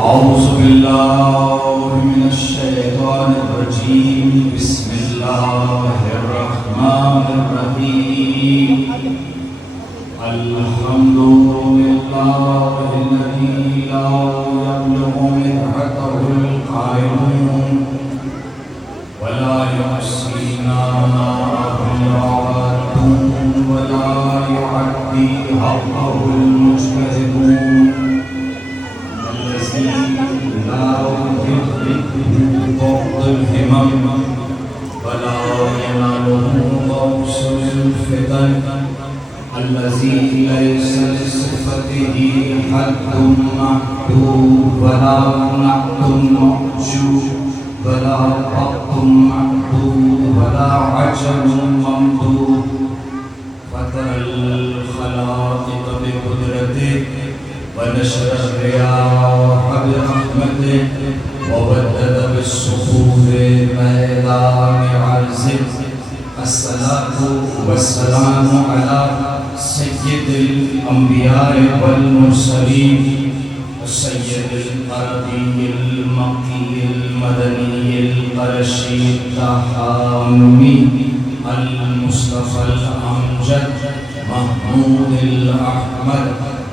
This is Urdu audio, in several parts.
أعوذ بالله من الشيطان الرجيم بسم الله الرحمن الرحيم الحمد لله الذي لا يبلغ مدحته القائلون ولا يحصينا العادون ولا يعدي حقه المجتهدون الذي لا يدركه ضبط الهمم ولا يناله موصل الفتن الذي ليس لصفته حد محدود ولا نقد محجوب ولا وقت محدود ولا عجل ممدود فترى الخلائق بقدرته ونشر الرياح برحمته وودد بالصخور ميدان عرزه الصلاة والسلام على سيد الأنبياء والمرسلين السيد العربي المكي المدني القرشي التحامي المصطفى الأمجد محمود الأحمد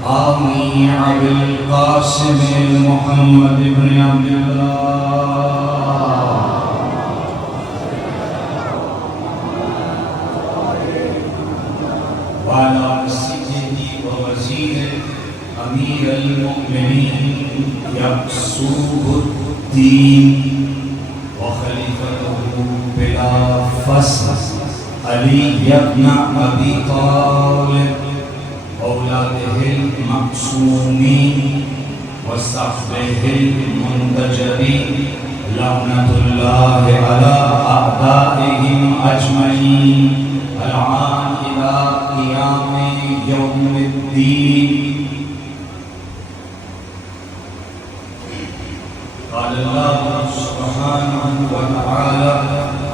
آمي أبي القاسم محمد بن عبد الله وعلى سيدي ووزيره أمير المؤمنين يقصوب الدين وخليفته بلا فصل علي بن أبي طالب أولاده المقسومين وصحبه المنتجبين لعنة الله على أعدائهم أجمعين العان إلى قيام يوم الدين. قال الله سبحانه وتعالى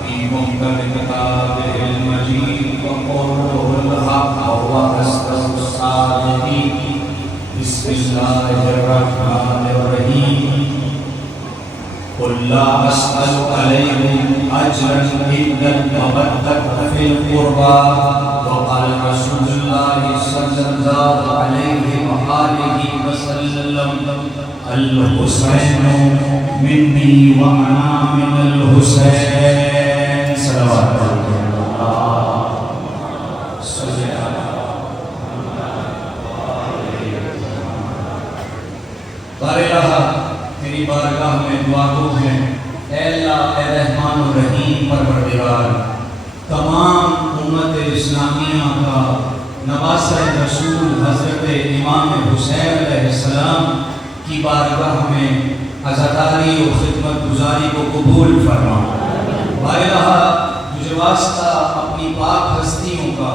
في محكم كتابه المجيد وقوله الحق وأصدق الصادقين بسم الله الرحمن الرحيم قل لا أسأل عليكم أجرا إلا المودة في القربى وقال رسول الله صلى الله عليه وآله وسلم الحسين مني وأنا من الحسين صلوات الله صلی اللہ تیری بارگاہ میں دعا گو ہیں اے اللہ اے رحمان الرحیم پروردگار تمام امت اسلامیہ کا نواسہ رسول حضرت امام حسین علیہ السلام کی بارگاہ میں عزاداری و خدمت گزاری کو قبول فرما. بارگاہ تجھے واسطہ اپنی پاک ہستیوں کا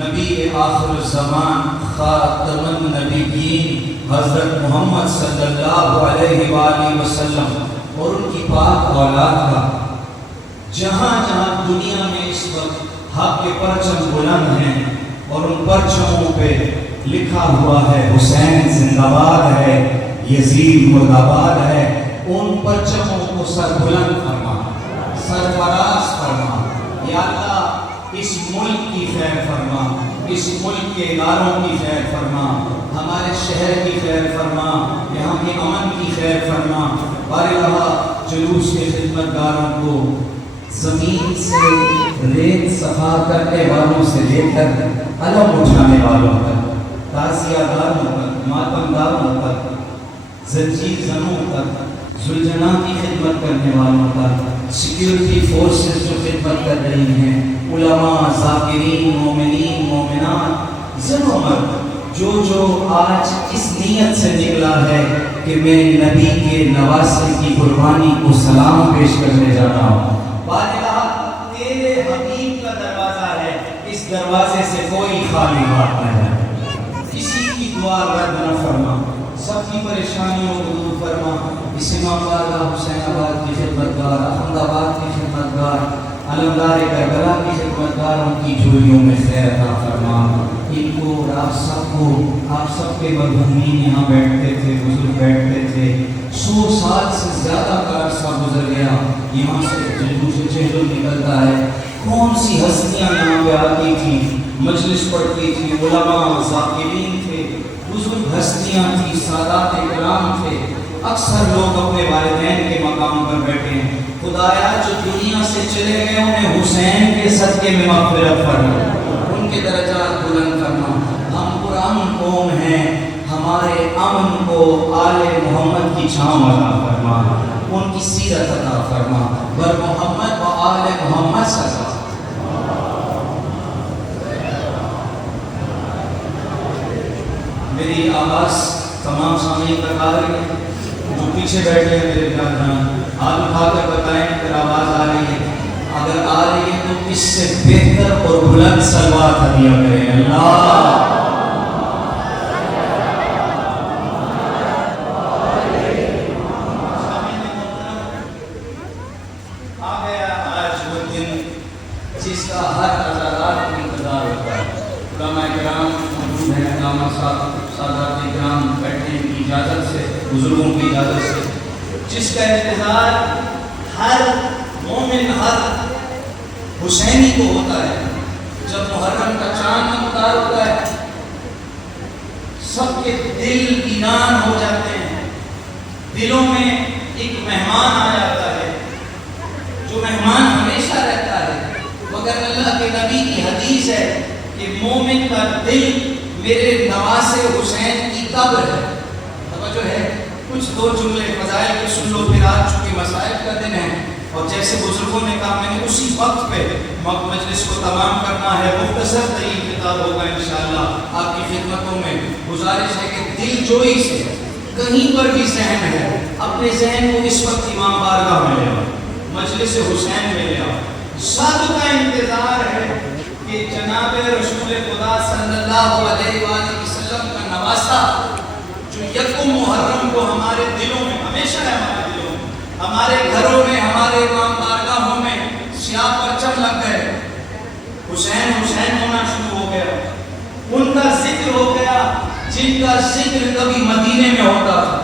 نبی آخر الزمان خاتم النبیین حضرت محمد صلی اللہ علیہ وآلہ وسلم اور ان کی پاک اولاد کا جہاں جہاں دنیا میں اس وقت حق کے پرچم بلند ہیں اور ان پرچموں پہ لکھا ہوا ہے حسین زندہ باد ہے یزید مرد آباد ہے ان پرچموں کو سر بلند فرما سرفراز فرما. یا اللہ اس ملک کی خیر فرما اس ملک کے اداروں کی خیر فرما ہمارے شہر کی خیر فرما یہاں کے امن کی خیر فرما. بارگاہ جلوس کے خدمت گاروں کو زمین سے ریت صفا کرنے والوں سے لے کر علم اٹھانے والوں تک تعزیہ داروں تک ماتم داروں تک زنجیر زنوں تک زلجنا کی خدمت کرنے والوں تک سیکیورٹی فورسز جو خدمت کر رہی ہیں علماء ذاکرین مومنین مومنات زن و مرد جو آج اس نیت سے نکلا ہے کہ میں نبی کے نواسے کی قربانی کو سلام پیش کرنے جا رہا ہوں. بارگاہ تیرے حبیب کا دروازہ ہے اس دروازے سے کوئی خالی بات نہ ہے. کسی کی دعا رد نہ فرما سب کی پریشانیوں کو دور فرما. اس امام بارگاہ حسین آباد کی خدمت گار احمد آباد کی خدمت گار علمدار کربلا کی خدمت گاروں کی جھولیوں میں خیر عطا فرما. ان کو اور آپ سب کے مرحومین یہاں بیٹھتے تھے بزرگ بیٹھتے تھے 100 سال سے زیادہ کا عرصہ گزر گیا، یہاں سے جلوس چہلم نکلتا ہے۔ کون سی ہستیاں یہاں پہ آتی تھیں، مجلس پڑھتی تھی، علماء ذاکرین تھے، بزرگ ہستیاں تھیں، سادات کرام تھے۔ اکثر لوگ اپنے والدین کے مقام پر بیٹھے ہیں، خدایا جو دنیا سے چلے گئے انہیں حسین کے صدقے میں مغفرت فرما، ان کے درجات بلند کرنا۔ ہم پرامن قوم ہیں، ہمارے امن کو آل محمد کی چھاؤں عطا فرما، ان کی سیرت عطا فرما، بر محمد و آل محمد صلی اللہ علیہ وسلم۔ میری آواز تمام سامعین تک آ رہی ہے؟ جو پیچھے بیٹھے ہیں میرے جان ہاتھ اٹھا کر بتائیں اگر آواز آ رہی ہے۔ اگر آ رہی ہے تو اس سے بہتر اور بلند صلوات ہدیہ کریں۔ اللہ جس کا ہر عزادار کو انتظار ہوتا ہے۔ علماء کرام موجود ہیں، علامہ صاحب سادات کرام بیٹھنے کی اجازت سے، بزرگوں کی اجازت سے، جس کا انتظار ہر مومن ہر حسینی کو ہوتا ہے۔ جب محرم کا چاند نمودار ہوتا ہے سب کے دل ویران ہو جاتے ہیں، دلوں میں ایک مہمان آ جاتا ہے جو مہمان ہمیشہ رہتا ہے، مگر اللہ کے نبی کی حدیث ہے کہ مومن کا دل میرے نواسے حسین کی قبر ہے۔ توجہ ہے، کچھ دو جملے فضائل کے سن لو، پھر آج چونکہ مسائل کا دن ہے اور جیسے بزرگوں نے کہا میں نے اسی وقت پہ مجلس کو تمام کرنا ہے، مختصر ترین خطاب ہوگا انشاءاللہ آپ کی خدمتوں میں۔ گزارش ہے کہ دل جوئی سے کہیں پر بھی ذہن ہے، اپنے ذہن کو اس وقت امام بارگاہ میں لے آؤ، مجلس حسین میں لے آؤ۔ سب کا انتظار ہے کہ جناب رسول خدا صلی اللہ علیہ وآلہ وسلم کا نواسہ جو یکم محرم کو ہمارے دلوں میں ہمیشہ ہے، ہمارے دلوں میں، ہمارے گھروں میں، ہمارے امام بارگاہوں میں سیاہ پرچم لگ گئے، حسین حسین ہونا شروع ہو گیا، ان کا ذکر ہو گیا جن کا ذکر کبھی مدینے میں ہوتا تھا،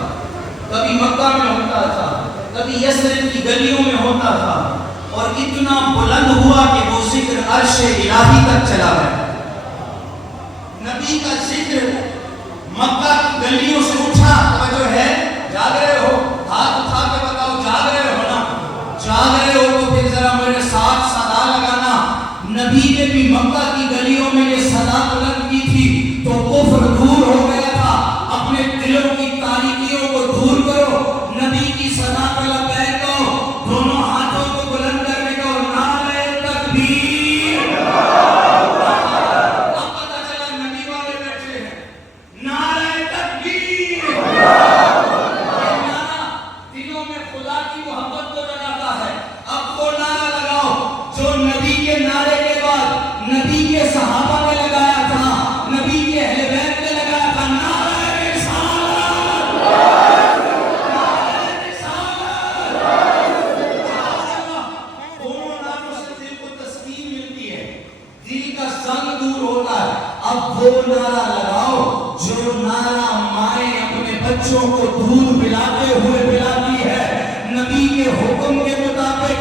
کبھی مکہ میں ہوتا تھا، کبھی یثرب کی گلیوں میں ہوتا تھا، اور اتنا بلند ہوا کہ وہ ذکر عرش الہی تک چلا گیا۔ نبی کا ذکر مکہ کی گلیوں سے اٹھا، توجہ ہے، جاگ رہے ہو؟ ہاتھ اٹھا کے بتاؤ جاگ رہے ہو نا؟ جاگ رہے ہو تو پھر ذرا میرے ساتھ صدا لگانا۔ نبی نے بھی مکہ کی گلیوں میں یہ صدا بلند کی تھی تو کفر دور ہو گیا تھا۔ اپنے دلوں کی تاریکیوں کو دور کرو، نبی کی صدا کا لبیک کہو، دونوں ہاتھوں کو بلند کرنے کا اور نعرہ تکبیر۔ اب پتہ چلا نبی والے بیٹھے ہیں، نعرہ تکبیر۔ یہ نعرہ دلوں میں خدا کی محبت کو جگاتا ہے۔ اب وہ نعرہ لگاؤ جو نبی کے نعرے کے بعد نبی کے صحابہ نے لگایا تھا، نبی کے اہل بیت نے لگایا تھا، نعرہ رسالت، نعرہ رسالت۔ دونوں نعروں سے دل کو تسکین ملتی ہے، دل کا زنگ دور ہوتا ہے۔ اب وہ نعرہ لگاؤ جو نعرہ مائیں اپنے بچوں کو دودھ پلاتے ہوئے پلاتی ہے، نبی کے حکم کے مطابق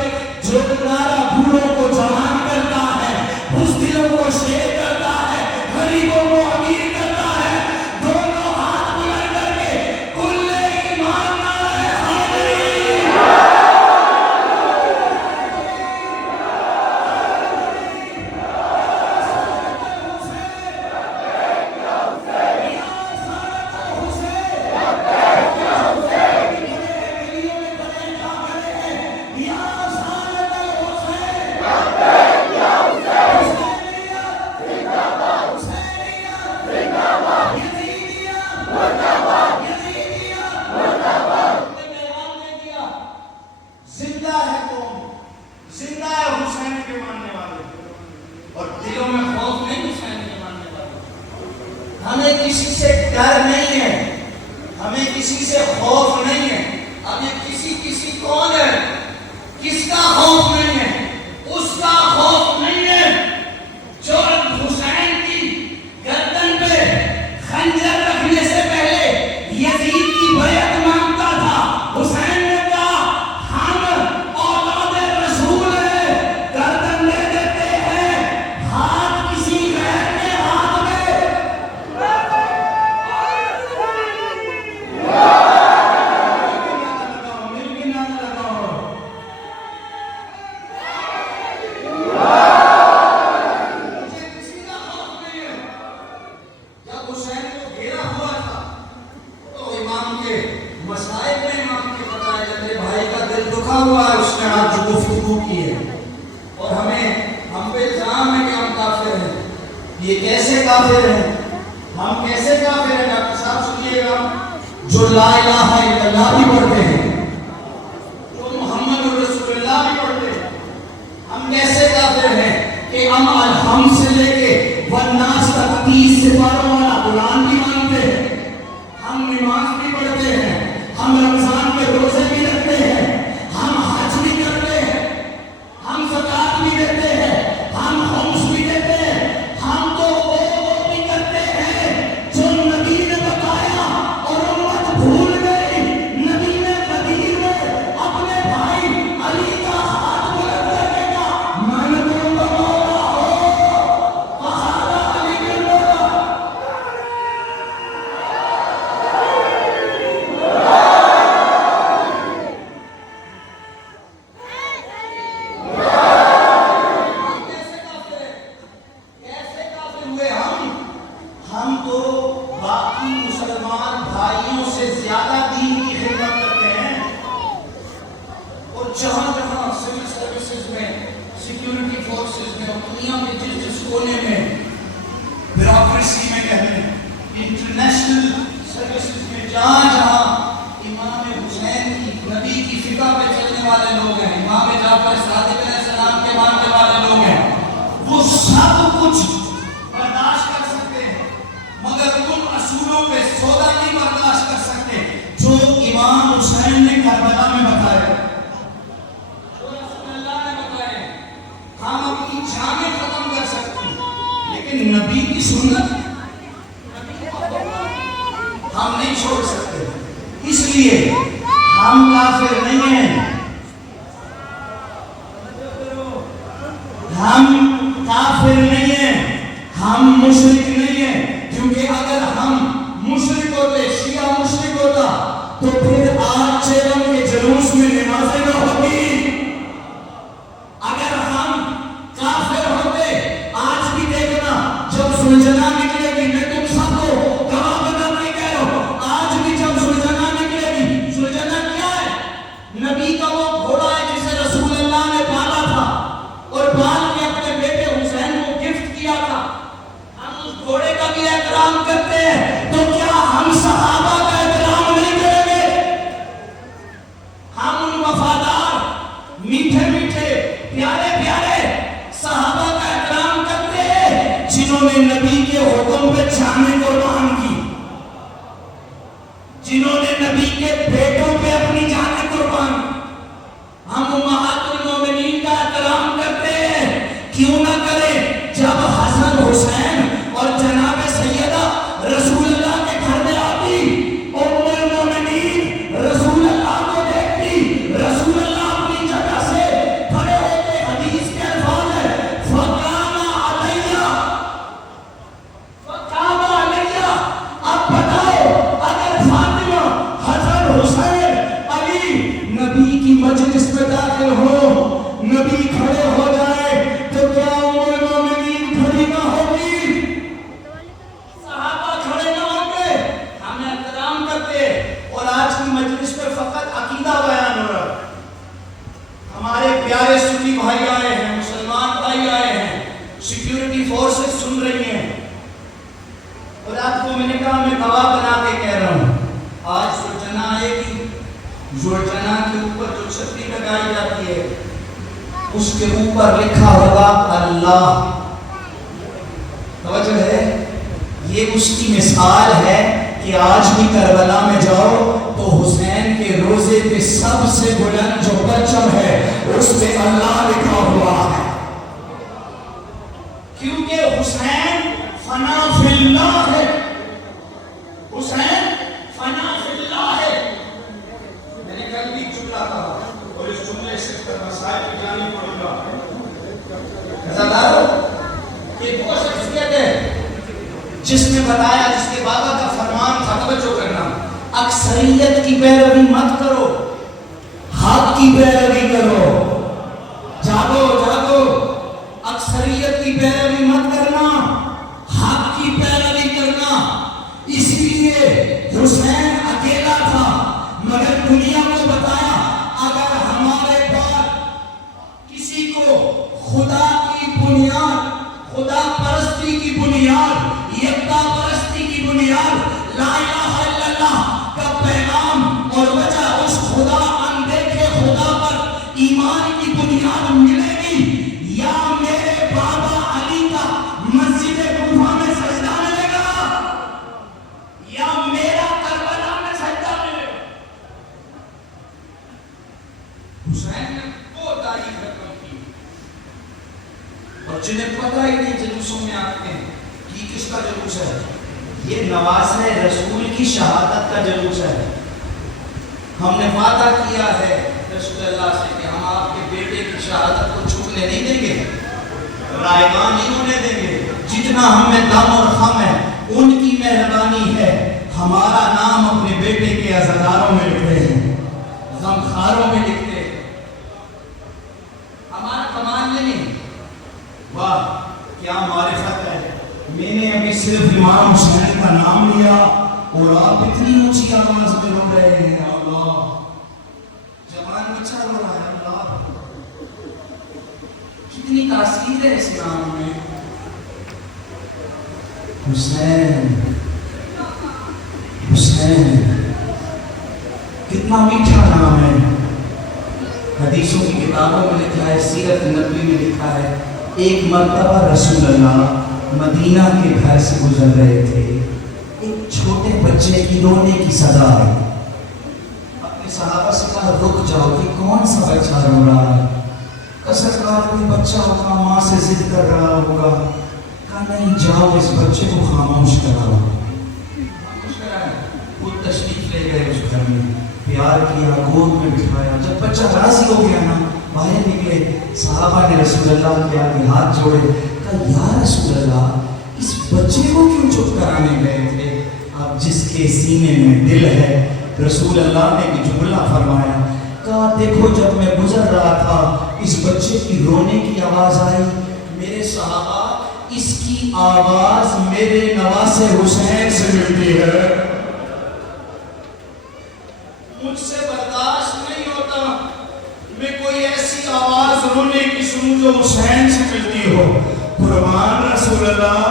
جو نعرہ بوڑھوں کو جوان کرتا ہے، بزدلوں کو شیر کرتا ہے، غریبوں کو امیر کرتا ہے، دونوں ہاتھ بلند کر کے کل ایمان نعرہ حیدری۔ زندہ ہے قوم، زندہ ہے حسین کے ماننے والے، اور دلوں میں خوف نہیں حسین کے ماننے والے۔ ہمیں کسی سے ڈر نہیں ہے، ہمیں کسی سے خوف نہیں ہے۔ اب یہ کسی کون ہے؟ کس کا خوف نہیں ہے؟ اس کا خوف نہیں ہے جو حسین کی گردن پہ خنجر رکھنے سے پہلے یزید کی بیعت مانگتا تھا۔ آج گفتگو کی ہے اور ہم پہ الزام ہے کہ ہم کافر ہیں. یہ کیسے کافر ہیں؟ ہم کیسے کافر ہیں؟ ڈاکٹر صاحب سنیے گا. جو لا الہ الا اللہ بھی پڑھتے ہیں, جو محمد رسول اللہ بھی پڑھتے ہیں, ہم کیسے کافر ہیں کہ ہم الحمد سے لے کے والناس تک 30 سپاروں والا قرآن بھی مانتے ہیں, ہم نماز بھی پڑھتے ہیں, ہم رمضان کے روزے بھی رکھتے ہیں, ہم حج بھی کرتے ہیں, ہم زکات بھی دیتے ہیں, ہم خمس بھی دیتے ہیں, ہم تو وہ بھی کرتے ہیں جو نبی نے بتایا اور امت بھول گئی. نبی نے غدیر میں اپنے بھائی علی کا ہاتھ بلند کرنے کا من تم مولا ہو وہاں علی کے مولا. ہم تو باقی مسلمان بھائیوں سے زیادہ دین کی خدمت کرتے ہیں اور جہاں جہاں سول سروسز میں, سیکیورٹی فورسز میں, اور دنیا میں جس کونے میں, بیوروکریسی میں کہتے ہیں, انٹرنیشنل سروسز میں, جہاں جہاں امام حسین کی نبی کی فقہ پہ چلنے والے لوگ ہیں, امام جعفر صادق علیہ السلام کے ماننے والے لوگ ہیں, وہ سب کچھ برداشت کر سکتے ہیں مگر ان اصولوں پہ سودا نہیں برداشت کر سکتے جو امام حسین نے کربلا میں بتایا, جو رسول اللہ نے بتائے. ہم اپنی جانیں ختم کر سکتے ہیں لیکن نبی کی سنت ہم نہیں چھوڑ سکتے. اس لیے ہم کافر نہیں ہیں, ہم کافر نہیں ہیں, ہم مشرک نہیں ہیں. کیونکہ اگر ہم مشرک ہوتے, شیعہ مشرک ہوتا, تو پھر آج چیرم کے جلوس میں نمازیں نہ ہوتی. اگر ہم کافر ہوتے, آج بھی دیکھنا جب سلجھنا نکلے گی, میں تم سب کو گواہ بنا نہیں کہہ رہا ہوں, آج بھی جب سلجھنا نکلے گی, سلجھنا کیا ہے؟ نبی کا وہ گھوڑا ہے جسے رسول اللہ نے پالا تھا اور پال کے اپنے بیٹے حسین کو گفٹ کیا تھا. ہم اس گھوڑے کا بھی احترام کرتے ہیں, تو کیا ہم صحابہ کا احترام نہیں کریں گے؟ ہم ان وفادار, میٹھے میٹھے, پیارے پیارے صحابہ کا احترام کرتے ہیں جنہوں نے نبی کے حکم پہ جانیں قربان کی, جنہوں نے نبی کے بیٹوں پہ اپنی جانیں قربان کی. ہم امہات المومنین کا احترام کرتے ہیں, کیوں نہ کریں؟ جب حسن حسین اور جناب سیدہ رسول اللہ کے گھر میں آتی, ام المومنین رسول اللہ کو دیکھتی, رسول اللہ اپنی جگہ سے کھڑے ہوتے, حدیث کے الفاظ ہے فَقَامَ عَلَيَّ فَقَامَ عَلَيَّ. اب بتاؤ, اگر فاطمہ, حسن, حسین, علی نبی کی مجلس میں داخل ہو, نبی کھڑے ہو جائے, تو کیا ام المومنین کھڑی نہ ہوگی؟ صحابہ کھڑے نہ ہوں گے؟ ہم احترام کرتے. اور آج کی مجلس میں فقط عقیدہ بیان ہو رہا ہے. ہمارے پیارے سنی بھائی آئے ہیں, مسلمان بھائی آئے ہیں, سیکیورٹی فورسز سن رہی ہیں, اور آپ کو میں نے کہا میں گواہ بنا کے کہہ رہا ہوں, آج زوجنا آئے گی, زوجنا کے اوپر جو چھتری لگائی جاتی ہے اس کے اوپر لکھا ہوگا اللہ. توجہ ہے, یہ اس کی مثال ہے کہ آج بھی کربلا میں جاؤ تو حسین کے روزے پہ سب سے بلند جو پرچم ہے اس پہ اللہ لکھا ہوا ہے, کیونکہ حسین فنا فی اللہ ہے, حسین فنا فی اللہ ہے. میں نے کل بھی جملہ کہا اور اس جملے سے مسائل پہ جانی پڑے گا. یہ وہ شخصیت ہے جس نے بتایا, جس کے بابا کا فرمان تھا, توجہ کرنا, اکثریت کی پیروی مت کرو, حق کی پیروی کرو. جاگو جاگو, اکثریت کی پیروی مت کرنا, حق کی پیروی کرنا. اسی لیے حسین اکیلا تھا مگر دنیا کو بتایا اگر ہمارے پاس لا الہ الا اللہ کا پیغام اور وجہ اس خدا اندیکھے خدا پر ایمان کی بنیاد ملے گی، یا میرے بابا علی کا مسجد کوفہ میں سجدہ ملے گا، یا میرا کربلا میں سجدہ ملے گا۔ حسین نے وہ تاریخ رقم کی، اور جنہیں پتہ ہی نہیں جلوسوں میں آتے ہیں کہ کس کا جلوس ہے، یہ نوازۂ رسول کی شہادت کا جلوس ہے۔ ہم نے وعدہ کیا ہے رسول اللہ سے کہ ہم آپ کے بیٹے کی شہادت کو چھوٹنے نہیں دیں گے، رائگاں نہیں ہونے دیں گے۔ جتنا ہمیں دم اور خم ہے ان کی مہربانی ہے، ہمارا نام اپنے بیٹے کے عزاداروں میں لکھتے ہیں، غمخاروں میں لکھتے ہیں، ہمارا کمال نہیں۔ واہ کیا معرفت ہے، میں نے ابھی صرف امام حسین کا نام لیا اور آپ اتنی اونچی آواز میں رو رہے ہیں۔ اللہ جوان بچہ رو رہا ہے، اللہ کتنی تاثیر ہے اس نام میں۔ حسین حسین کتنا میٹھا نام ہے، حدیثوں کی کتابوں میں لکھا ہے، سیرت نبوی میں لکھا ہے، ایک مرتبہ رسول اللہ مدینہ کے گھر سے گزر رہے تھے، ایک چھوٹے بچے کی رونے کی صدا آئی، اپنے صحابہ سے کہا رک جاؤ کہ کون سا بچہ رو رہا ہے، سرکار کوئی بچہ ہوگا ماں سے ضد کر رہا ہوگا، کہا نہیں جاؤ اس بچے کو خاموش کراؤ، خود تشریف لے گئے اس گھر میں، پیار کیا، گود میں بٹھایا، جب بچہ راضی ہو گیا نا باہر نکلے، صحابہ نے رسول اللہ کے آگے ہاتھ جوڑے، کہا یا رسول اللہ اس بچے کو کیوں چپ کرانے گئے تھے، اب جس کے سینے میں دل ہے۔ رسول اللہ نے ایک جملہ فرمایا، کہا دیکھو جب میں گزر رہا تھا اس بچے کی رونے کی آواز آئی، میرے صحابہ اس کی آواز میرے نواسے حسین سے ملتی ہے، مجھ سے برداشت نہیں ہوتا میں کوئی ایسی آواز رونے کی سنوں جو حسین سے ملتی ہو۔ قربان رسول اللہ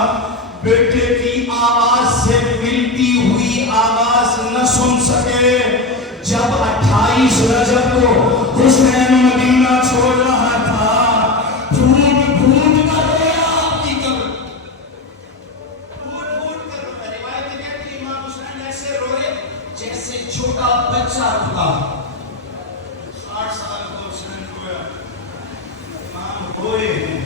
بیٹے کی آواز سے ملتی ہوئی آواز نہ سن سکے، جب 28 رجب کو حسین مدینہ چھوڑ رہا تھا، پھوٹ پھوٹ کر رویا آپ کی قبر، پھوٹ پھوٹ کر رویا۔ روایت کہتی ہے امام حسین ایسے روئے جیسے چھوٹا بچہ روتا، 60 سال کو حسین رویا، امام روئے ہیں۔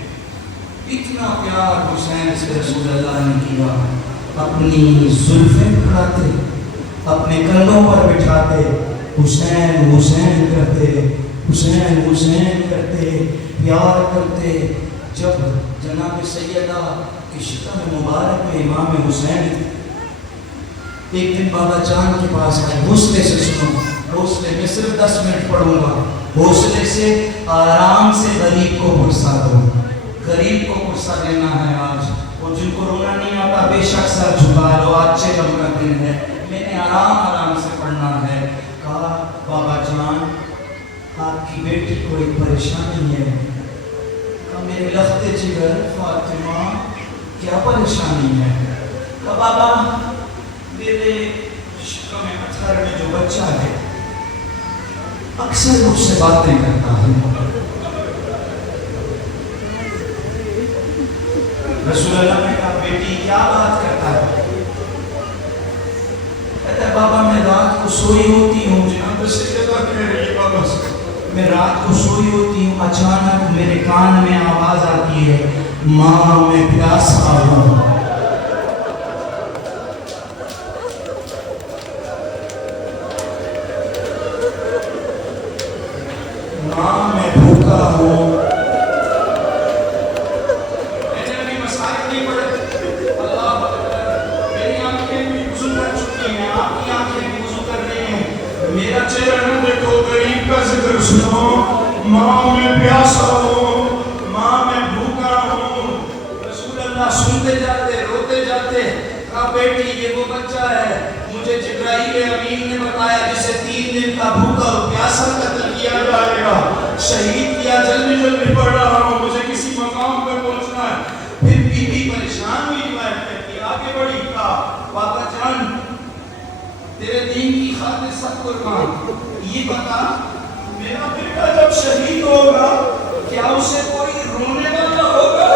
اتنا پیار حسین سے رسول اللہ نے کیا، اپنی زلفیں پڑھاتے، اپنے کندھوں پر بٹھاتے، حسین حسین کرتے، حسین حسین کرتے، پیار کرتے۔ جب جناب سیدہ کی شکم مبارک میں امام حسین ایک دن بابا جان کے پاس آئے، حوصلے سے سنو، حوصلے میں صرف 10 منٹ پڑھوں گا، حوصلے سے آرام سے غریب کو پرسا دو، غریب کو پرسا دینا ہے آج، اور جن کو رونا نہیں آتا بے شک سر جھکا لو، آج 6 غم کا دن ہے، میں نے آرام سے پڑھنا ہے۔ کہا بابا جان آپ کی بیٹی کو ایک پریشانی ہے، کہا میرے لخت جگر فاطمہ کیا پریشانی ہے، کہا بابا میرے شکم اطہر میں جو بچہ ہے اکثر مجھ سے باتیں کرتا ہے۔ رسول اللہ نے کہا بیٹی کیا بات کرتا ہے، کہتا ہے بابا میں رات کو سوئی ہوتی ہوں، جناب سیدہ کہہ رہی ہے بابا سے، میں رات کو سوئی ہوتی ہوں، اچانک میرے کان میں آواز آتی ہے ماں میں پیاسا ہوں، ماں میں بھوکا ہوں۔ میرا چہرہ نہ دیکھو، غریب کا ذکر سنو، ماں میں پیاسا ہوں، ماں میں بھوکا ہوں۔ رسول اللہ سنتے جاتے، روتے جاتے، کہا بیٹی یہ وہ بچہ ہے مجھے جبرائیل امین نے بتایا جسے 3 دن کا بھوکا اور پیاسا قتل کیا جائے گا، شہید کیا، جلدی جلدی پڑھ رہا ہوں، مجھے کسی مقام پہ پہنچنا ہے۔ پھر بی بی پریشان ہوئی، روایت کہتی آگے بڑھی، کہا بابا جان تیرے دین کی خاطر سب قربان. یہ بتا میرا بیٹا جب شہید ہوگا کیا اسے کوئی رونے والا ہوگا؟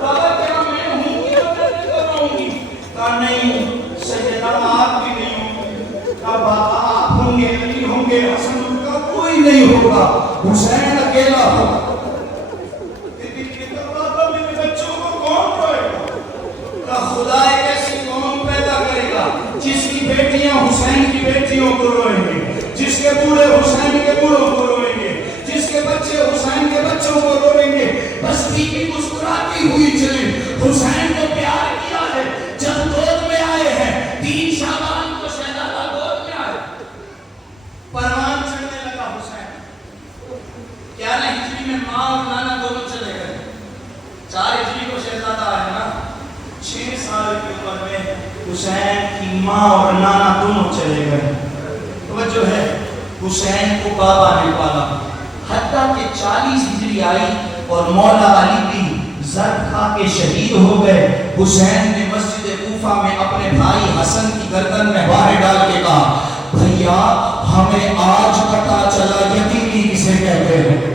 بابا کیا میں ہوں گی اور میں تو رہوں گی؟ کہا نہیں سیدنا آپ بھی نہیں ہوں گے. کہا بابا آپ ہوں گے، علی ہوں گے، حسن کا کوئی نہیں ہوگا، حسین اکیلا ہوگا. خدا ایک ایسی قوم پیدا کرے گا جس کی بیٹیاں حسین کی بیٹیوں کو روئیں گے، جس کے بوڑھے حسین کے بوڑھوں کو روئیں گے، جس کے بچے حسین کے بچوں کو روئیں گے. بس بیوی مسکراتی ہوئی چلے. حسین کو پیار کیا ہے جب گود میں آئے ہیں. 3 شعبان کو شہزادہ گود میں آئے، پروان چڑھنے لگا حسین. 11 ہجری میں ماں اور نانا دونوں چلے گئے. 4 ہجری کو شہزادہ آئے نا. 6 سال کی عمر میں حسین کی ماں اور نانا دونوں چلے گئے. توجہ ہے، حسین کو بابا نے پالا. حتیٰ کہ 40 ہجری آئی اور مولا علی بھی زرد کھا کے شہید ہو گئے. حسین نے مسجد کوفہ میں اپنے بھائی حسن کی گردن میں باہر ڈال کے کہا بھیا ہمیں آج پتا چلا یتیمی کسے کہتے ہیں.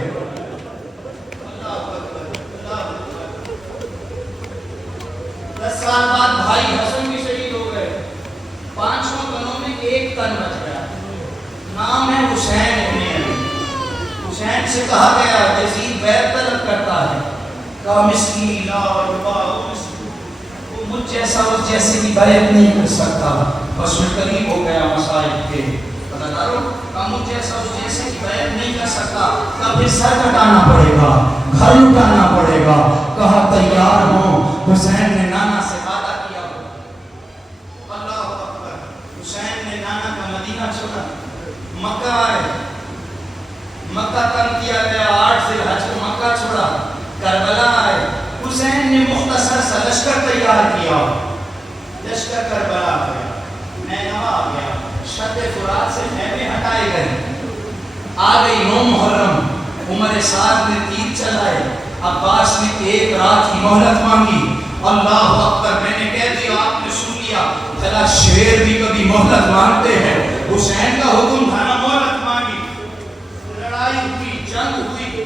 10 سال بعد بھائی حسن بھی شہید ہو گئے. 5 تنوں میں ایک تن بچ گیا. نام ہے حسین ابن علی. حسین سے کہا گیا یزید بیعت طلب کرتا ہے. کہا مسکی لا وہ مجھ جیسا اس جیسے کی بیعت نہیں کر سکتا. بس میں قریب ہو گیا مسائل کے. پتہ دارو کہا مجھ جیسا اس جیسے کی بیعت نہیں کر سکتا. کہا پھر سر کٹانا پڑے گا، گھر لٹانا پڑے گا. کہا تیار ہوں. حسین نے نانا سے وعدہ کیا. اللہ اکبر. حسین نے نانا کا مدینہ چھوڑا، مکہ آئے. مکہ تنگ کیا گیا. 8 ذی الحج کو مکہ چھوڑا. کربلا آئے. حسین نے مختصر سا لشکر تیار کیا. لشکر کربلا گیا، نینوا آ گیا. شط فرات سے خیمے ہٹائے گئے. آ گئی 9 محرم. عمر سعد نے تیر چلائے. عباس نے 1 رات کی مہلت مانگی. اللہ اکبر. میں نے کہہ دیا آپ نے سن لیا. چلا شیر بھی کبھی مہلت مانگتے ہیں. حسین کا حکم تھا نا مہلت مانگی. لڑائی ہوئی، جنگ ہوئی.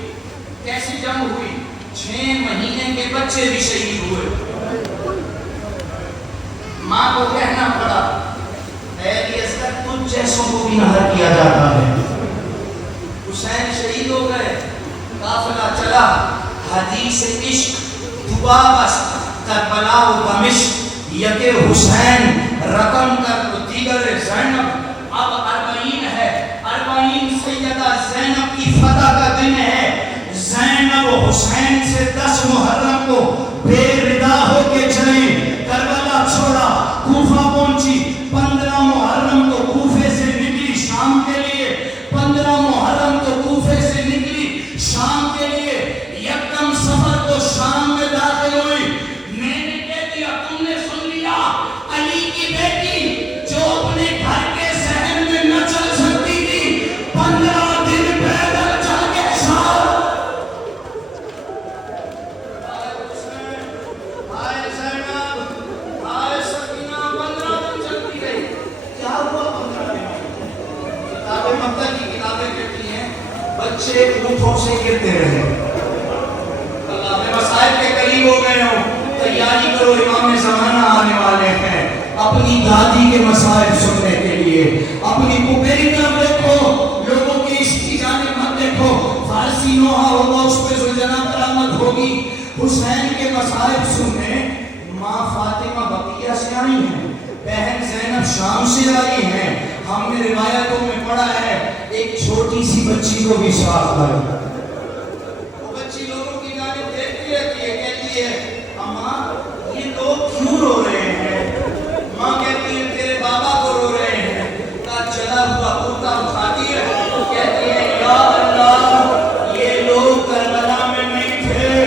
کیسی جنگ ہوئی؟ 6 مہینے کے بچے بھی شہید ہوئے. ماں کو کہنا پڑا اے اصغر تجھ جیسوں کو بھی نہر کیا جاتا ہے. حسین شہید ہو گئے. قافلہ چلا. حدیث عشق دبابس کربلا و دمشق یک حسین رقم کر دیگر زینب. اب 40 ہے. 40 سیدہ زینب کی فتح کا دن ہے. زینب و حسین سے 10 محرم کو بے ردا ہو کے چلی. کربلا چھوڑا، کوفہ پہنچی. 15 محرم کو کوفے سے نکلی شام کے لیے. 15 محرم کو کوفے سے نکلی شام کے لیے. یکم سفر کو شام میں داخل ہوئی. میں نے کہہ دیا تم نے سن لیا. علی کی بیٹی جو اپنے گھر کے صحن میں نہ چل سکتی تھی 15 دن پیدل چل کے شام. آئے زینب، آئے سکینہ. 15 دن چلتی گئی. کیا ہوا 15 دن؟ کتابیں مکہ کی کتابیں کہتی ہیں بچے اونٹوں سے گرتے رہے. مسائل کے قریب ہو گئے ہو، تیاری کرو، امام زمانہ آنے والے ہیں. اپنی دادی کے مسائل سننے کے لیے اپنی پپیری طرف دیکھو. لوگوں کی عشق کی جانب مت دیکھو. فارسی نوحہ ہوگا اس پہ زلجنہ کرامت ہوگی. حسین کے مسائل سننے ماں فاطمہ بقیہ سے آئی ہیں، بہن زینب شام سے آئی ہیں. ہم نے روایتوں میں پڑھا ہے ایک چھوٹی سی بچی کو بھی ساتھ لائی. یہ لوگ کیوں رو رہے ہیں؟ ماں کہتی ہے تیرے بابا کو رو رہے ہیں. کا چلا ہوا کرتا اٹھاتی ہے، کہتی ہے یا اللہ یہ لوگ کربلا میں نہیں تھے.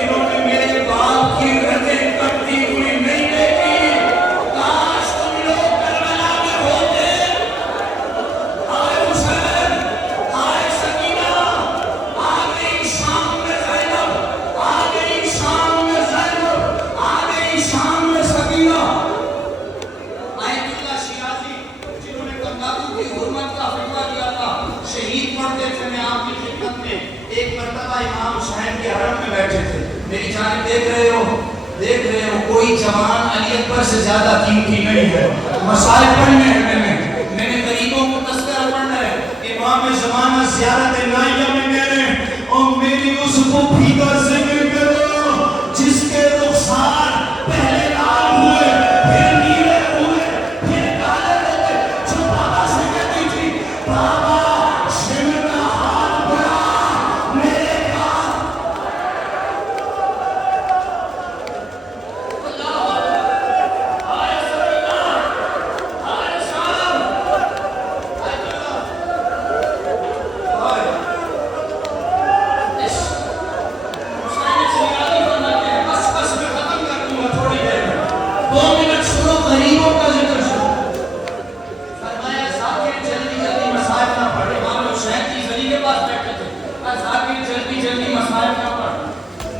انہوں نے میرے باپ کی رگیں کٹتی ہوئی نہیں دیکھی. کاش تم لوگ کربلا میں ہوتے. آئے حسین، آئے سکینہ، امام حسین کے حرم میں بیٹھے تھے. میری جانب دیکھ رہے ہو کوئی جوان علی اکبر سے زیادہ قیمتی نہیں ہے. مسائل پڑھنے ہیں میں نے غریبوں کو تذکرہ پڑھنا ہے. امام زمانہ زیارت نائیہ میں کہہ رہے ہیں اور میری اس پھوپھی کا ذکر کرو جس کے رخسار پہلے لال ہوئے پھر نیلے ہوئے پھر کالے ہوئے, جو بابا سے کہتی تھی بابا شمر ہاتھ بڑھا میرے ہاتھ.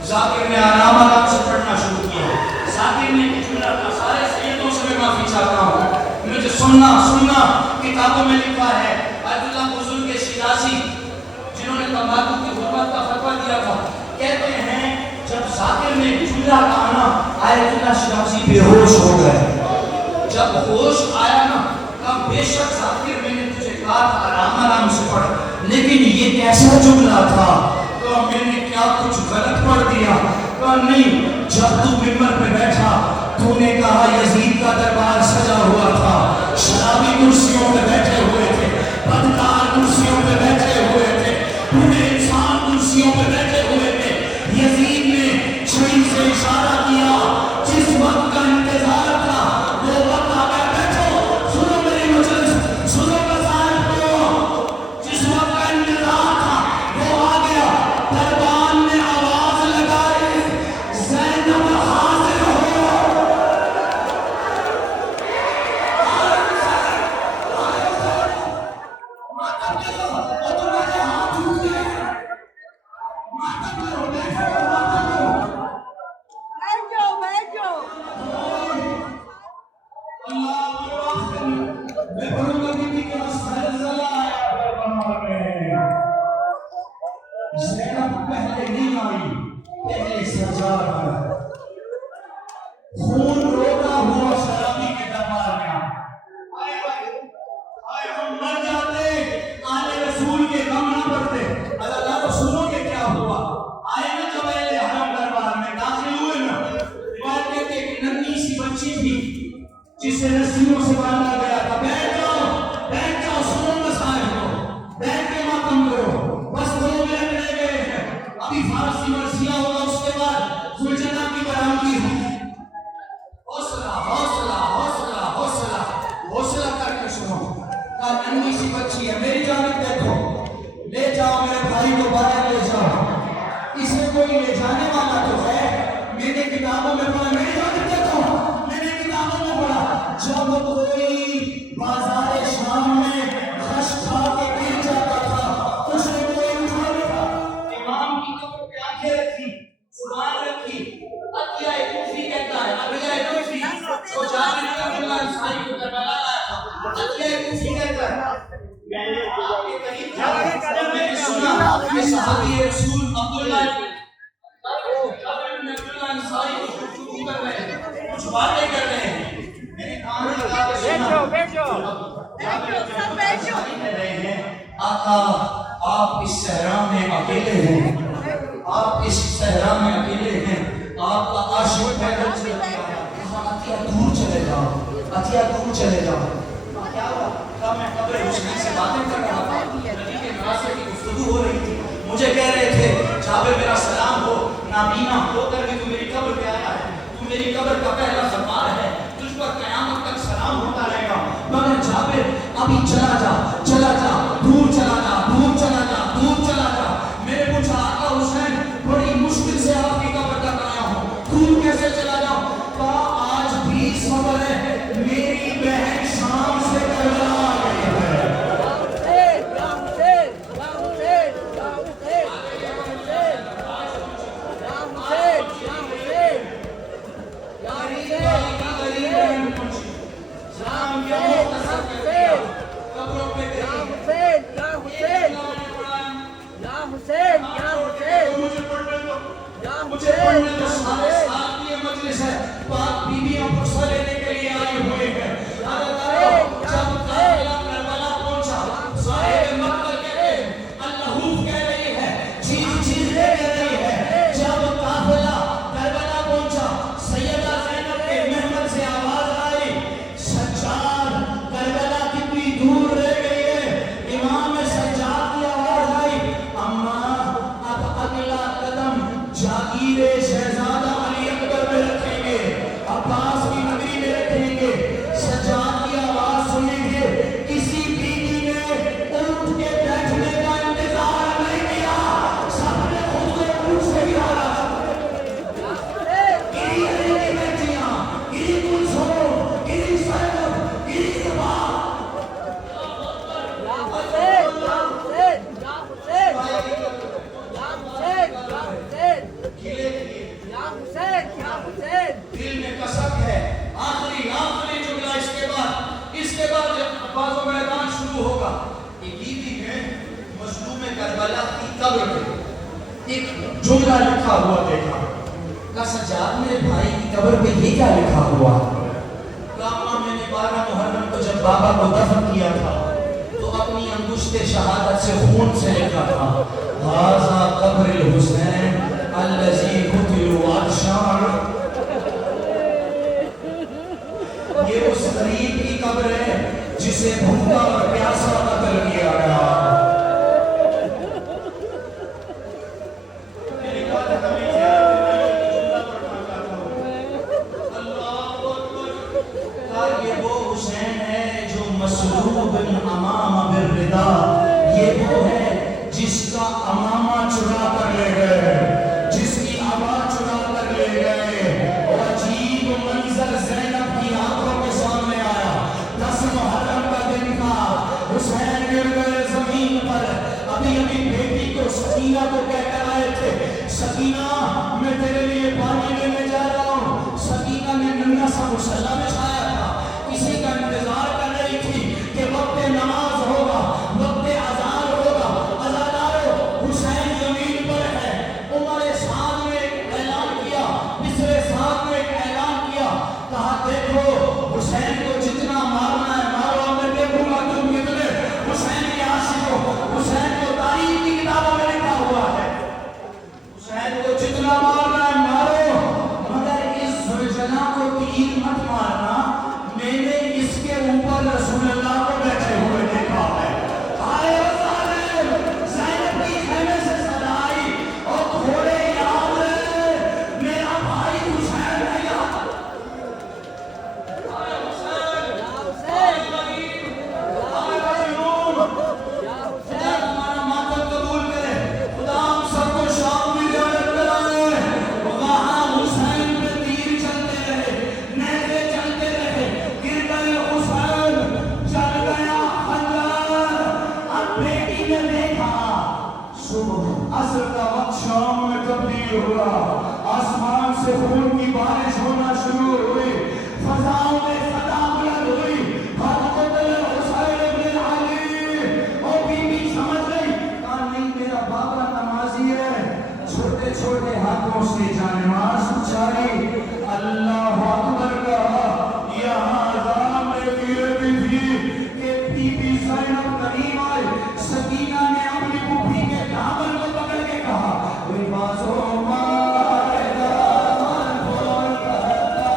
ذاکر نے آرام سے پڑھنا شروع کیا. ذاکر نے جملہ کہا سارے سیدوں سے میں معافی چاہتا ہوں, مجھے سننا کتابوں میں لکھا ہے. آیت اللہ بزرگ شیرازی جنہوں نے تمباکو کی حرمت کا فتویٰ دیا تھا کہتے ہیں جب ذاکر نے جملہ کہا نا آیت اللہ شیرازی بے ہوش ہو گئے. جب ہوش آیا نا کہا بے شک ذاکر میں نے تجھے کہا تھا آرام سے پڑھ, لیکن یہ کیسا جملہ تھا؟ کہا میں نے کیا کچھ غلط پڑھ دیا؟ کہا نہیں, جب تو منبر پہ بیٹھا تو نے کہا یزید کا دربار سجا ہوا تھا, شرابی کرسیوں پہ بیٹھے ہوئے تھے, بدکار کرسیوں پہ بیٹھے ہوئے تھے, بوڑھے انسان کرسیوں پہ بیٹھے ہوئے تھے. یزید نے چھری سے اشارہ کیا, جس وقت کا انتظار تھا وہ وقت آ گیا. بیٹھو, سنو میری مجلس, سنو مسائل کو. جس وقت کا انتظار تھا وہ آ گیا. دربان نے آواز لگائی زینب حاضر ہو. میں پڑھوں گا بیٹی کے زلزلہ آیا دربار میں. زینب پہلے نہیں آئی, پہلے سجاد آیا. خون روتا ہوا شرابی کے دربار میں آئے ہم مر جاتے, آنے رسول کے غم نہ پڑتے. اللہ تو سنو کہ کیا ہوا. آئے نا جب اہل حرم دربار میں داخل ہوئے نا, روایت کہتے ہیں کہ ننھی سی بچی تھی جسے رسیوں سے باندھا گیا تھا. بیٹھ جاؤ, سنو مسائل کو, بیٹھ کے ماتم کرو. بس 2 منٹ رہ گئے ہیں, ابھی فارسی مرثیہ ہوگا, اس کے بعد زلجنہ کی برآمدی ہوگی. حوصلہ کر کے سنو. کہا ننھی سی بچی ہے, میری جانب دیکھو, لے جاؤ میرے بھائی کو باہر لے جاؤ. اسے کوئی لے جانے والا تو ہے, میں نے کتابوں میں پڑھا. میری جانب دیکھو, میں نے کتابوں میں پڑھا جب کوئی بازار شام میں خش کھا کے گر جاتا تھا اس نے کوئی اٹھا لیا, امام کی قبر پہ آنکھیں رکھی, زبان رکھی. عطیہ کوفی کہتا ہے, عطیہ کوفی جو جابر بن عبداللہ انصاری کو کربلا لایا تھا, عطیہ کوفی کہتا ہے میں نے آپ کے قریب تھا اور میں نے سنا کہ صحابی رسول عبداللہ جابر بن عبداللہ انصاری کو گفتگو کر رہے ہیں, کچھ باتیں کر رہے ہیں. میں نے کان لگا کے سنا کہہ رہے ہیں آقا آپ اس صحرا میں اکیلے ہیں, آپ اس صحرا میں اکیلے ہیں, آپ کا عاشق پیدل چل گیا. عطیہ دور چلے جاؤ, عطیہ دور چلے جاؤ. کیا ہوا؟ کہا میں قبر حسین سے باتیں کر رہا تھا, نبی کے نواسے کی گفتگو ہو رہی تھی, مجھے کہہ رہے تھے جابر میرا سلام ہو, نابینا ہو کر بھی تو میری قبر پہ آیا ہے, تو میری قبر کا پہلا سوال ہے, تجھ پر قیامت تک سلام ہوتا رہے گا. مگر جابر ابھی چلا جا, دور چلا جا, دور چلا جا, دور چلا جا. میں نے پوچھا آقا حسین بڑی مشکل سے آپ کی قبر تک آیا ہوں, دور کیسے چلا جاؤں؟ کہا آج بھی صبر ہے, میری بہن شام سے کربلا آ گئی ہے. مجھے پڑھنے تو سارے سال کی یہ مجلس ہے، پاک بیویاں فرصہ لینے کے لیے آئی ہوئے ہیں۔ جب قافلہ کربلا پہنچا، صاحب مکہ کہتے ہیں، اللہوف کہہ رہی ہے، چیز لے رہی ہے۔ جب قافلہ کربلا پہنچا، سیدہ زینب کے محمد سے آواز آئی، سجاد کربلا کتنی دور رہ گئی ہے۔ امام سجاد کی آواز آئی، اماں اب اگلا قدم جاگیر شہزادہ علی اکبر میں رکھیں گے، عباس کی نگری میں رکھیں گے۔ سجاد کی آواز سنیں گے، کسی بیوی نے اونٹ کے بیٹھنے کا انتظار نہیں کیا، سب نے خود کو اونٹ سے گرا۔ گری علی کی بیٹیاں، گری کلثوم، گری زینب، گری زبان۔ دل میں کسک ہے، آخری جملہ اس کے بعد جب عباس و میدان شروع ہوگا، ایک بیوی نے مظلوم کربلا کی قبر پہ ایک جملہ لکھا ہوا دیکھا، کہا سجاد میرے بھائی کی قبر پہ یہ کیا لکھا ہوا؟ کہا میں نے 12 محرم کو جب بابا کو دفن کیا تھا تو اپنی انگشت شہادت سے خون سے لکھا تھا، ھذا قبر الحسین الذی قتل وادشان۔ یہ اس غریب کی قبر ہے جسے بھوکا اور پیاسا قتل کیا گیا۔ یہ وہ حسین ہے جو مسلوب امام بالرضا، یہ وہ ہے جس کا امامہ چرا کر لے گئے، جس کی عبا چرا کر لے گئے۔ اور عجیب منظر زینب کی آنکھوں کے سامنے آیا، 10 محرم کا دن تھا، حسین گر گئے زمین پر، ابھی بیٹی کو سکینہ کو کہہ کر آئے تھے، سکینہ میں تیرے لیے پانی لینے جا رہا ہوں۔ سکینہ نے ننھا سا مصلی بچھایا تھا، کسی کا انتظار کر رہی تھی کہ وقت نماز ہوگا، وقت اذان ہوگا، اذانارو حسین زمین پر ہے۔ عمر سعد نے ایک اعلان کیا، بسر سعد نے ایک اعلان کیا، کہا دیکھو حسین کو جتنا مارنا ہے مارو، میں دیکھوں گا تم کتنے حسین کے عاشق ہو۔ حسین کو تاریخ کی کتابوں میں لکھا ہوا ہے، حسین کو جتنا مارنا ہے مارو، مگر اس زلجلہ کو تیر مت مارنا۔ میں نے اس کے اوپر رسول اللہ کو بیٹھے ہوئے دیکھا ہے۔ آئے او ظالم، زینب کی خیمے سے صدائی اور گھوڑے یاد رہے، میرا بھائی حسین ہے یاد۔ آئے حسین، آئے غریب، آئے مظلوم، خدا تمہارا ماتم قبول کرے، خدا ہم سب کو شام میں جانت کرائے۔ وہاں حسین پہ تیر چلتے رہے، نیزے چلتے رہے، گر گئے حسین، چل گیا خنجر۔ اب بیٹی نے دیکھا، صبح عصر کا وقت شام میں تبدیل ہوا، آسمان سے خون کی بارش ہونا شروع ہوئی، فضاؤں میں صدا بلند ہوئی، قد قتل حسین بن علی۔ اور بی بی سمجھ گئی، کہا نہیں میرا بابا نمازی ہے، چھوٹے چھوٹے ہاتھوں سے جانماز اچھائی، اللہ اکبر کہا۔ یہاں عذاب میں بھی تھی کہ بی بی زینب قریب آئی، سکینہ نے اپنی پھوپھی کے دامن کو پکڑ کے کہا، لباسوں مائدہ من بول کرتا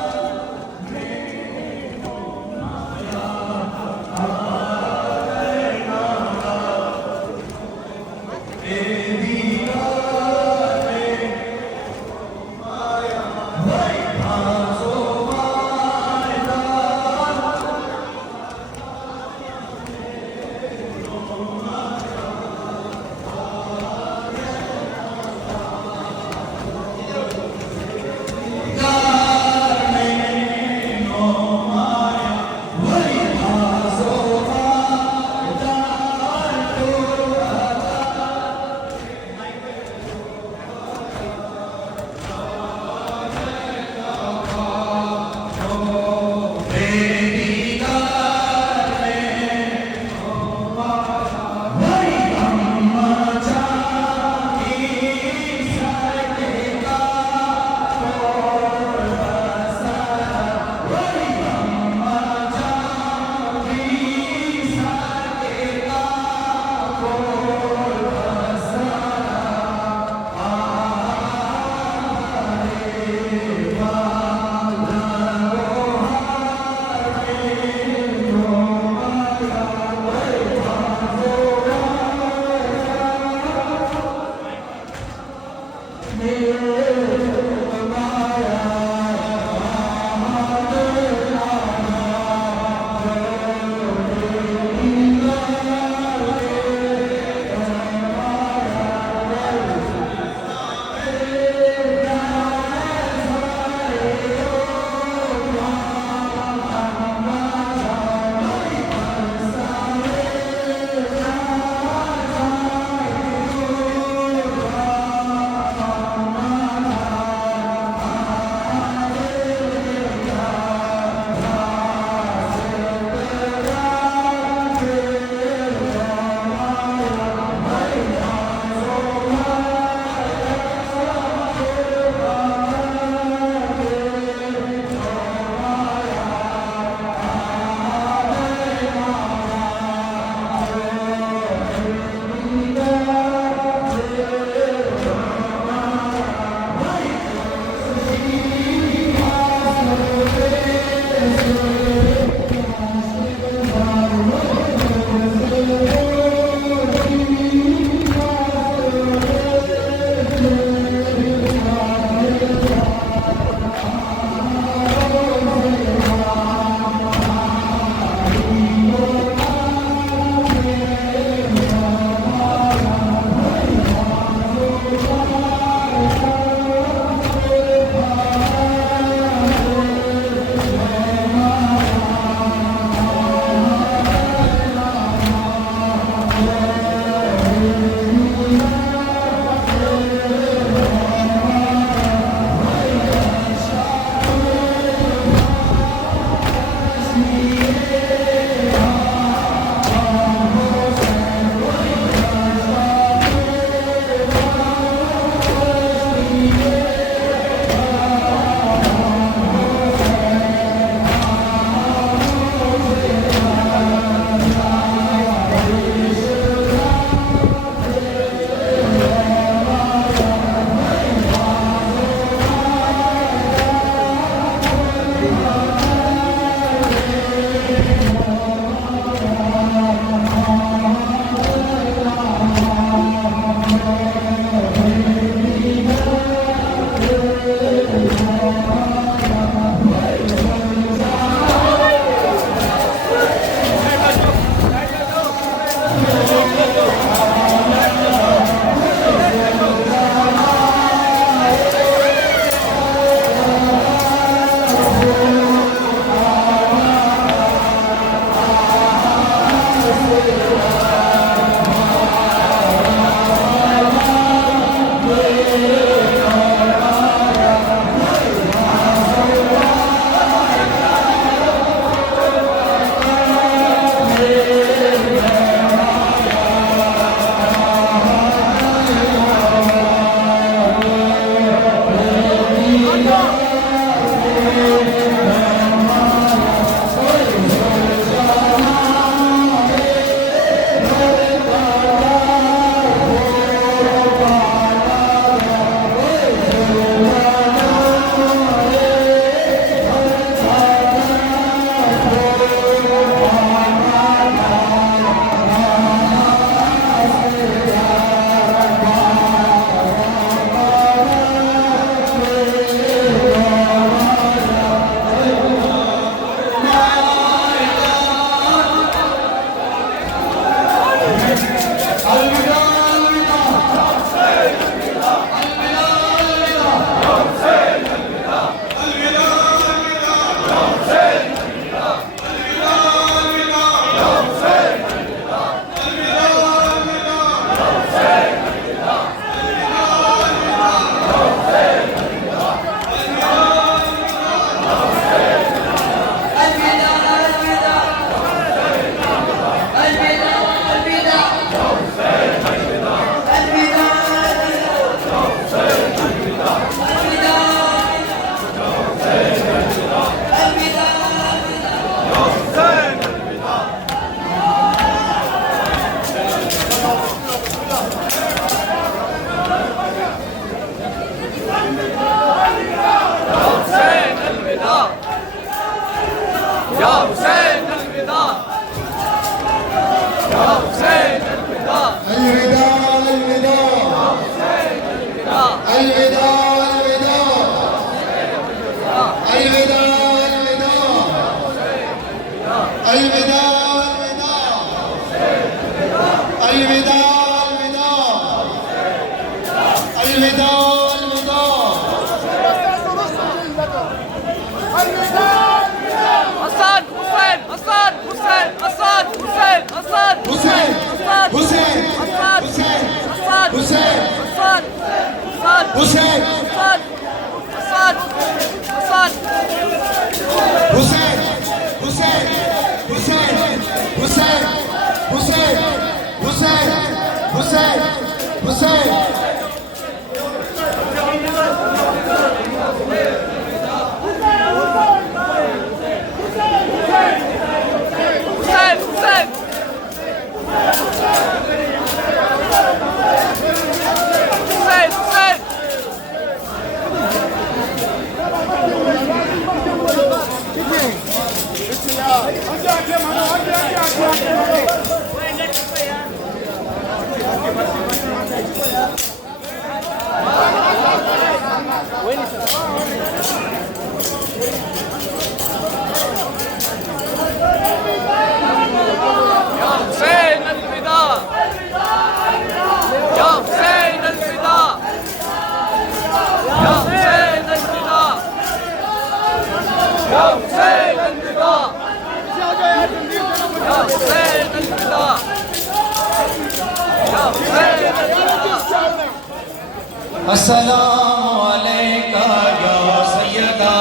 السلام علیکہ یا سیدہ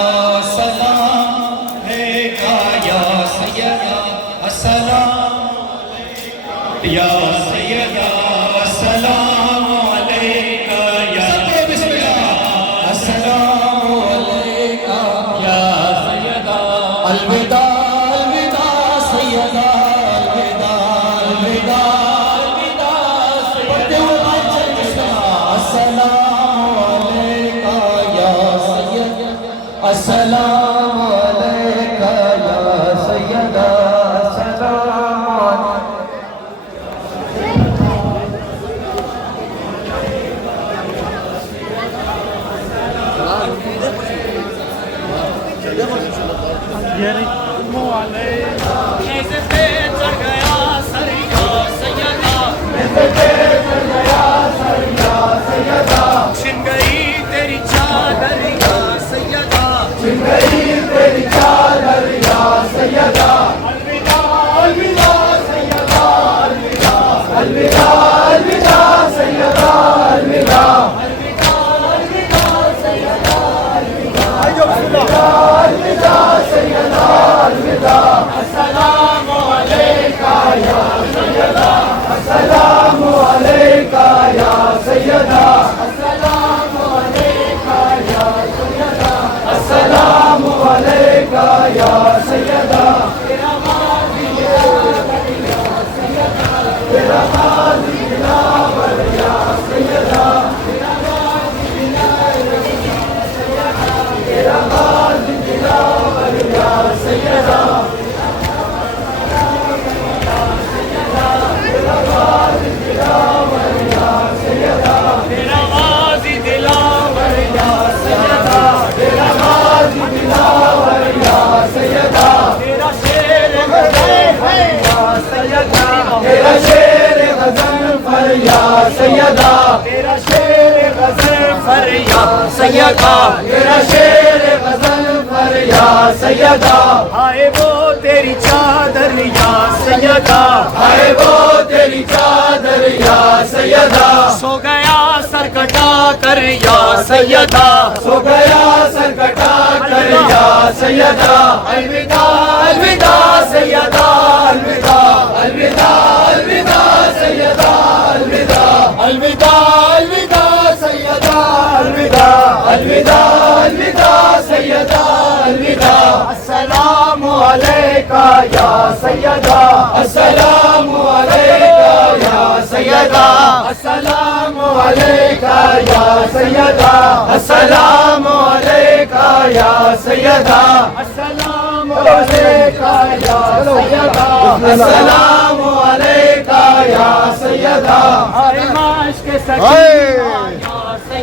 سلام علیکہ یا سیدہ السلام علیکہ یا سیدہ السلام علیکہ یا سیدہ السلام علیکہ یا سیدہ الوداع الوداع سیدہ الوداع الوداع السلام علیکہ یا سیدہ السلام چھن گئی تیری چادر یا سیدہ چھن گئی تیری چادر یا سیدہ الوداع الوداع سیدہ الوداع الوداع الوداع سیدہ الوداع الوداع سیدہ الوداع الوداع سیدہ الوداع السلام علیکہ یا سیدہ السلام علیکہ یا سیدہ السلام علیکہ یا سیدہ السلام علیکہ یا سیدہ تیرا غازی تیرا غازی دلاور یا سیدہ تیرا غازی دلاور یا سیدہ تیرا شیر غزل پر یا سیدہ تیرا شیر غزل پر یا سیدہ تیرا شیر غزل پر یا سیدہ آئے وہ تیری چادر یا سیدہ آئے وہ تیری چادر یا سیدہ سو گیا سر کٹا کر یا سیدہ سو گیا سر کٹا کر یا سیدہ الوداع الوداع سیدہ الوداع الوداع الوداع سیدہ الوداع الوداع الوداع سیدہ الوداع الوداع الوداع سیدہ الوداع السلام علیکہ یا سیدہ السلام علیکہ یا سیدہ السلام علیکہ یا سیدہ السلام علیکہ یا سیدہ السلام علیکہ یا سیدہ السلام علیکہ یا سیدہ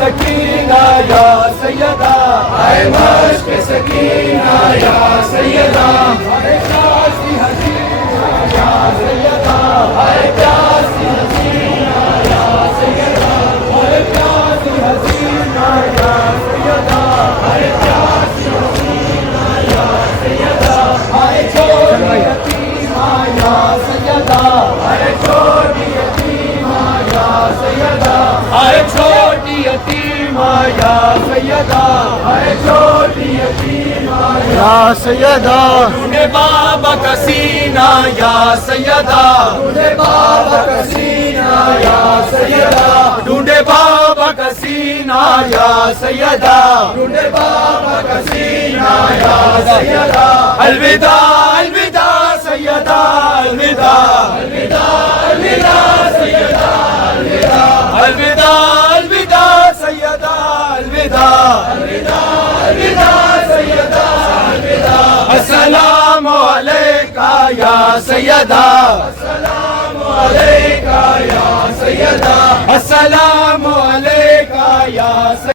سکینہ یا سیدہ آئے مشق سکینہ یا سیدہ آئے پیاسی حسینہ یا سیدہ آئے پیاسی حسینہ یا سیدہ آئے پیاسی حسینہ یا سیدہ آئے پیاسی حسینہ یا سیدہ آئے چھوٹی یتیمہ یا سیدہ آئے چھوٹی یتیمہ یا سیدہ آئے چھوٹی یتیمہ یا سیدہ آئے چھوٹی یتیمہ یا سیدہ ڈھونڈے بابا کا سینہ یا سیدہ ڈھونڈے بابا کا سینہ یا سیدہ ڈھونڈے بابا کا سینہ یا سیدہ ڈھونڈے بابا کا سینہ یا سیدہ الوداع الوداع سیدہ الوداع الوداع الوداع سیدہ الوداع الوداع الوداع سیدہ الوداع الوداع الوداع سیدہ الوداع السلام علیکہ یا سیدہ السلام علیکہ یا سیدہ السلام علیکہ یا سیدہ